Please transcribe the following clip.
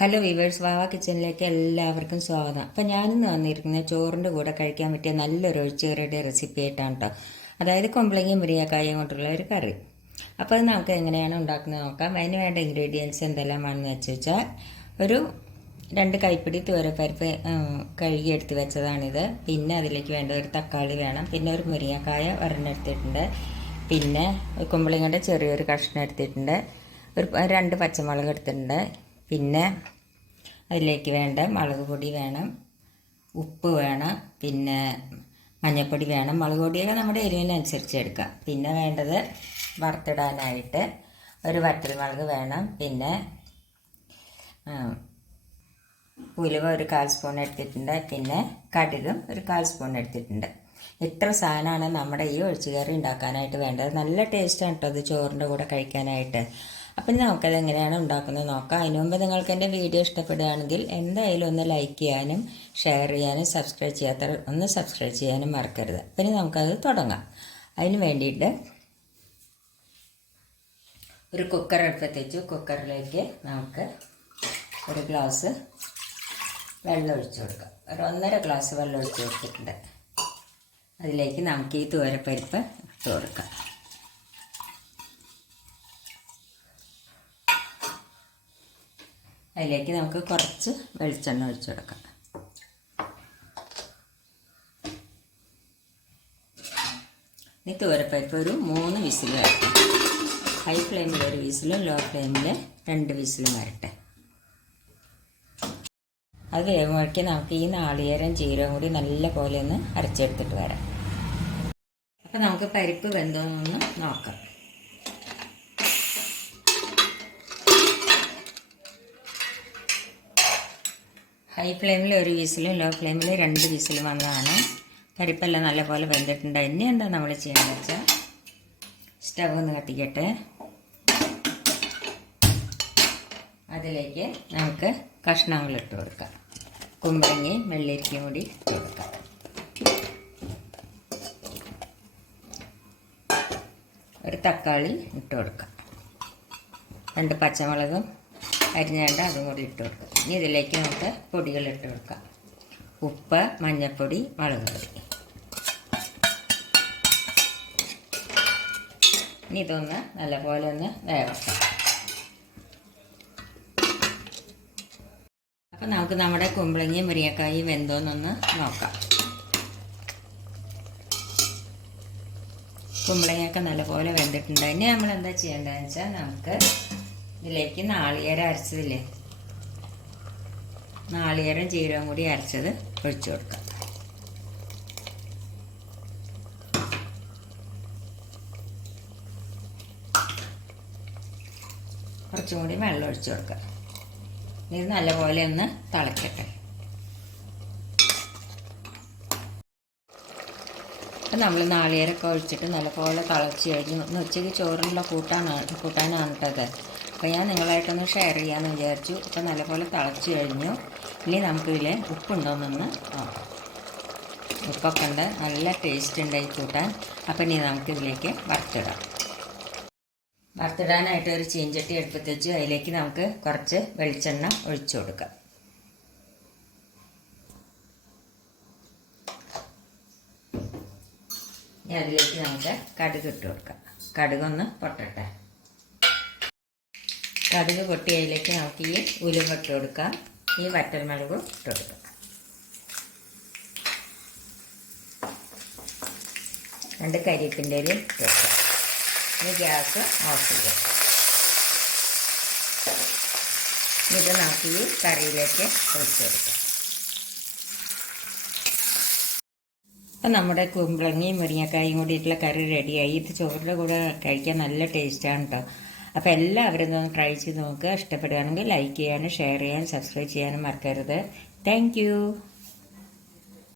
Hello weavers വാവ കിച്ചണിലേക്ക് എല്ലാവർക്കും സ്വാഗതം. അപ്പം ഞാനിന്ന് വന്നിരിക്കുന്നത് ചോറിന്റെ കൂടെ കഴിക്കാൻ പറ്റിയ നല്ലൊരു ഒഴിച്ചുകറിയുടെ റെസിപ്പി ആയിട്ടാണ് കേട്ടോ അതായത് കൊമ്പളങ്ങയും മുരിയാക്കായും കൊണ്ടുള്ള ഒരു കറി. അപ്പോൾ അത് നമുക്ക് എങ്ങനെയാണ് ഉണ്ടാക്കുന്നത് നോക്കാം. അതിന് വേണ്ട ഇൻഗ്രീഡിയൻസ് എന്തെല്ലാമാണെന്ന് വെച്ച് വെച്ചാൽ ഒരു രണ്ട് കൈപ്പിടി തുവരപ്പരിപ്പ് കഴുകിയെടുത്ത് വെച്ചതാണിത്. പിന്നെ അതിലേക്ക് വേണ്ട ഒരു തക്കാളി വേണം. പിന്നെ ഒരു മുരിങ്ങക്കായ ഒരെണ്ണെടുത്തിട്ടുണ്ട് പിന്നെ കുമ്പളങ്ങയുടെ ചെറിയൊരു കഷ്ണം എടുത്തിട്ടുണ്ട്. ഒരു രണ്ട് പച്ചമുളക് എടുത്തിട്ടുണ്ട്. പിന്നെ അതിലേക്ക് വേണ്ട മുളക് പൊടി വേണം ഉപ്പ് വേണം പിന്നെ മഞ്ഞൾപ്പൊടി വേണം. മുളക് പൊടിയൊക്കെ നമ്മുടെ എരിവിനനുസരിച്ച് എടുക്കാം. പിന്നെ വേണ്ടത് വറുത്തിടാനായിട്ട് ഒരു വറ്റൽ വറ്റൽമുളക് വേണം. പിന്നെ ഉലുവ ഒരു കാൽ സ്പൂൺ എടുത്തിട്ടുണ്ട്. പിന്നെ കടുകും ഒരു കാൽ സ്പൂൺ എടുത്തിട്ടുണ്ട്. ഇത്ര സാധനമാണ് നമ്മുടെ ഈ ഒഴിച്ചുകറി ഉണ്ടാക്കാനായിട്ട് വേണ്ടത്. നല്ല ടേസ്റ്റാണ് കേട്ടോ അത് ചോറിന്റെ കൂടെ കഴിക്കാനായിട്ട്. അപ്പം നമുക്കത് എങ്ങനെയാണ് ഉണ്ടാക്കുന്നത് നോക്കാം. അതിനു മുമ്പ് നിങ്ങൾക്ക് എന്റെ വീഡിയോ ഇഷ്ടപ്പെടുകയാണെങ്കിൽ എന്തായാലും ഒന്ന് ലൈക്ക് ചെയ്യാനും ഷെയർ ചെയ്യാനും സബ്സ്ക്രൈബ് ചെയ്യാത്ത ഒന്ന് സബ്സ്ക്രൈബ് ചെയ്യാനും മറക്കരുത്. പിന്നെ നമുക്കത് തുടങ്ങാം. അതിന് വേണ്ടിയിട്ട് ഒരു കുക്കർ എടുപ്പത്തേച്ചു കുക്കറിലേക്ക് നമുക്ക് ഒരു ഗ്ലാസ് വെള്ളം ഒഴിച്ചു കൊടുക്കാം. ഒരു ഒന്നര ഗ്ലാസ് വെള്ളം ഒഴിച്ചു കൊടുത്തിട്ടുണ്ട്. അതിലേക്ക് നമുക്ക് ഈ തുവരപ്പരിപ്പ് ഇട്ട് കൊടുക്കാം. അതിലേക്ക് നമുക്ക് കുറച്ച് വെളിച്ചെണ്ണ ഒഴിച്ചു കൊടുക്കാം. ഇനി തുവരപ്പരിപ്പ് ഒരു മൂന്ന് വിസിൽ വരട്ടെ. ഹൈ ഫ്ലെയിമിൽ ഒരു വിസിലും ലോ ഫ്ലെയിമിൽ രണ്ട് വിസിലും വരട്ടെ. അത് വേകുമ്പോഴേക്ക് നമുക്ക് ഈ നാളികേരം ജീരകം കൂടി നല്ല പോലെ ഒന്ന് അരച്ചെടുത്തിട്ട് വരാം. അപ്പം നമുക്ക് പരിപ്പ് വെന്തോന്നൊന്ന് നോക്കാം. ഹൈ ഫ്ലെയിമിൽ ഒരു വിസിലും ലോ ഫ്ലെയിമിൽ രണ്ട് വിസിലും വന്നതാണ്. പരിപ്പെല്ലാം നല്ലപോലെ വെന്തിട്ടുണ്ട്. ഇനി എന്താ നമ്മൾ ചെയ്യുന്നത് വെച്ചാൽ സ്റ്റവ് ഒന്ന് കത്തിക്കട്ടെ. അതിലേക്ക് നമുക്ക് കഷ്ണങ്ങൾ ഇട്ട് കൊടുക്കാം. കുമ്പളങ്ങയും വെള്ളരിക്കയും കൂടി ഇട്ട് കൊടുക്കാം. ഒരു തക്കാളി ഇട്ട് കൊടുക്കാം. രണ്ട് പച്ചമുളകും അരിഞ്ഞേണ്ട അതും കൂടി ഇട്ട് കൊടുക്കുക ഇനി ഇതിലേക്ക് നമുക്ക് പൊടികൾ ഇട്ട് കൊടുക്കാം. ഉപ്പ് മഞ്ഞൾപ്പൊടി മുളക് പൊടി. ഇനി ഇതൊന്ന് നല്ലപോലെ ഒന്ന് വേവക്കാം. അപ്പം നമുക്ക് നമ്മുടെ കുമ്പളങ്ങയും മുരിങ്ങക്കായും വെന്തോന്നൊന്ന് നോക്കാം. കുമ്പളങ്ങയൊക്കെ നല്ലപോലെ വെന്തിട്ടുണ്ട്. ഇനി നമ്മൾ എന്താ ചെയ്യേണ്ടതെന്ന് വെച്ചാൽ നമുക്ക് ഇതിലേക്ക് നാളികേരം അരച്ചതില്ലേ? നാളികേരം ജീരകം കൂടി അരച്ചത് ഒഴിച്ചു കൊടുക്കാം. കുറച്ചും കൂടി വെള്ളം ഒഴിച്ചു കൊടുക്കാം. ഇത് നല്ലപോലെ ഒന്ന് തിളക്കട്ടെ. അപ്പം നമ്മൾ നാളികേരമൊക്കെ ഒഴിച്ചിട്ട് നല്ലപോലെ തിളച്ച് കഴിഞ്ഞു ഉച്ചയ്ക്ക് ചോറിനുള്ള കൂട്ടാനാണ് കൂട്ടാനാണ് കേട്ടത് അപ്പോൾ ഞാൻ നിങ്ങളായിട്ടൊന്ന് ഷെയർ ചെയ്യാമെന്ന് വിചാരിച്ചു. അപ്പോൾ നല്ലപോലെ തിളച്ച് കഴിഞ്ഞു. ഇനി നമുക്കിതിൽ ഉപ്പുണ്ടോയെന്നൊന്ന് നോക്കാം. ഉപ്പൊക്കെ ഉണ്ട്. നല്ല ടേസ്റ്റ് ഉണ്ടായി കൂട്ടാൻ. അപ്പം ഇനി നമുക്കിതിലേക്ക് വറുത്തിടാം. വറുത്തിടാനായിട്ട് ഒരു ചീഞ്ചട്ടി എടുപ്പത്ത് വെച്ച്. അതിലേക്ക് നമുക്ക് കുറച്ച് വെളിച്ചെണ്ണ ഒഴിച്ചു കൊടുക്കാം. ഇനി അതിലേക്ക് നമുക്ക് കടുക് ഇട്ട് കൊടുക്കാം. കടുകൊന്ന് പൊട്ടട്ടെ. കടുക് പൊട്ടിയതിലേക്ക് നമുക്ക് ഈ ഉലുവ ഇട്ട് കൊടുക്കാം. ഈ വറ്റൽമുളകും ഇട്ട് കൊടുക്കാം. രണ്ട് കരിയപ്പിന്റെ ഇട്ട് കൊടുക്കാം. ഇനി ഗ്യാസ് ഓഫ് ചെയ്യാം. ഇത് നമുക്ക് ഈ കറിയിലേക്ക് ഒഴിച്ചു കൊടുക്കാം. അപ്പം നമ്മുടെ കുമ്പളങ്ങയും മുരിങ്ങക്കായും കൂടിയിട്ടുള്ള കറി റെഡിയായി ഇത് ചോറിന്റെ കൂടെ കഴിക്കാൻ നല്ല ടേസ്റ്റാണ് കേട്ടോ അപ്പോൾ എല്ലാവരും ഒന്ന് ട്രൈ ചെയ്ത് നോക്കുക. ഇഷ്ടപ്പെടുകയാണെങ്കിൽ ലൈക്ക് ചെയ്യാനും ഷെയർ ചെയ്യാനും സബ്സ്ക്രൈബ് ചെയ്യാനും മറക്കരുത്. താങ്ക്